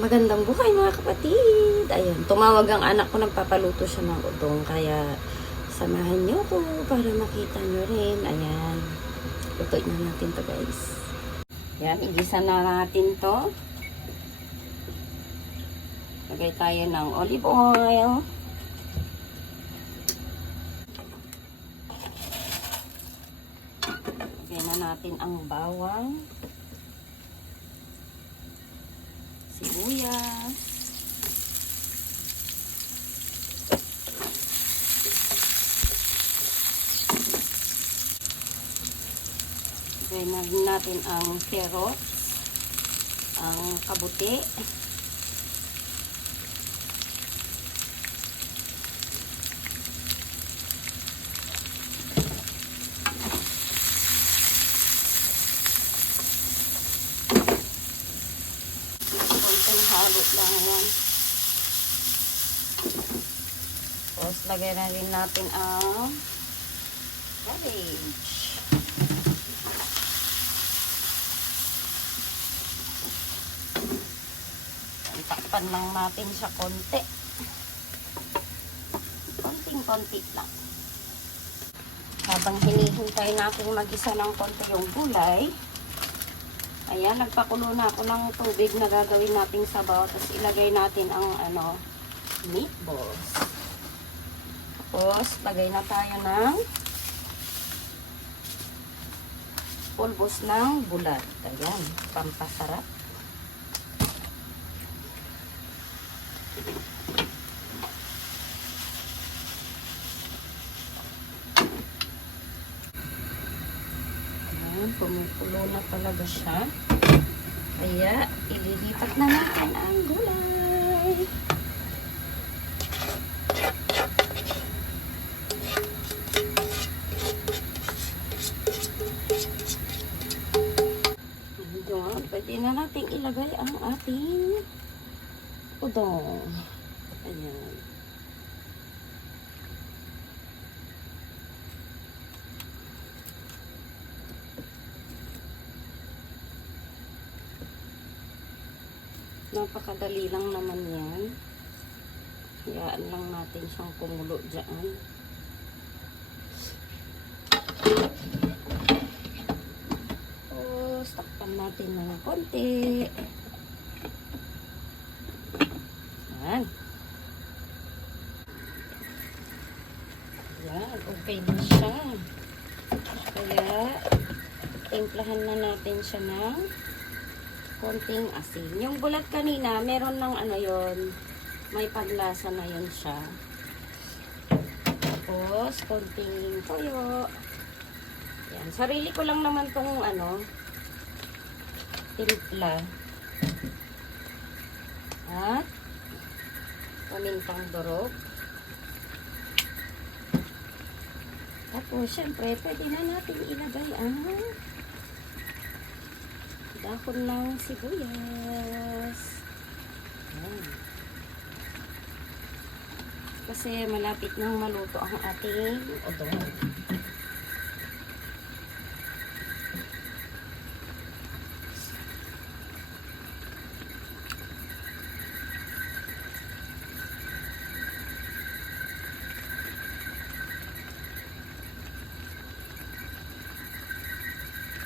Magandang buhay mga kapatid. Ayun, tumawag ang anak ko, nagpapaluto siya ng udong. Kaya samahan niyo ko para makita niyo rin. Ayan. Lutuin na natin to guys. Ayan, igisa na natin to. Lagay tayo ng olive oil. Lagay na natin ang bawang. Sibuyas, rin natin ang carrots, ang kabuti, konting halo lang yan. Tapos, lagay na rin natin ang cabbage. Takpan lang natin siya konti. Konting-konti lang. Habang hinihintay natin mag-isa ng konti yung gulay, ayan, nagpakulo na ako ng tubig na gagawin nating sabaw. Tapos ilagay natin ang ano, meatballs. Tapos, lagay na tayo ng pulbos ng bulat. Ayan, pampasarap. Pumupulo na talaga siya. Kaya, ililipat na natin ang gulay. Ayan, pwede na natin ilagay ang ating udong. Ayan. Napakadali lang naman yan. Hayaan lang natin siyang kumulo dyan. Tapos, takpan natin ng konti. Yan. Yan, okay na siya. Kaya, timplahan na natin siya ng konting asin. Yung bulat kanina, meron ng ano yon may paglasa na yun siya. Tapos, konting toyo. Yan, sarili ko lang naman tong ano, timpla. At, pamintang durog. Tapos, syempre, pwede na natin ilagay ang dahon ng sibuyas. Ayan. Kasi malapit nang maluto ang ating odong.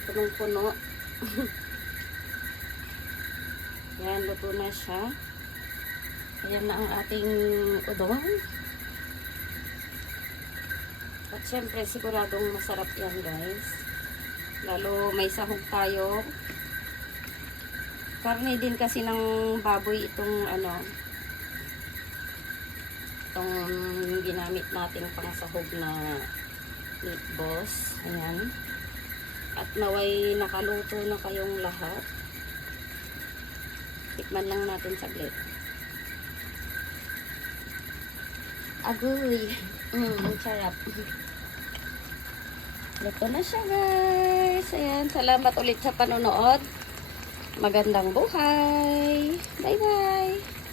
Punong-puno. Yan, luto na siya. Ayan na ang ating udong. At syempre, siguradong masarap yan, guys. Lalo may sahog tayo. Karne din kasi ng baboy itong ano, itong ginamit natin pang sahog na meatballs. Ayan. At naway nakaluto na kayong lahat. Tikman lang natin saglit. Agoy. Mm, ang sarap. Luto na siya guys. Ayan, salamat ulit sa panonood. Magandang buhay. Bye bye.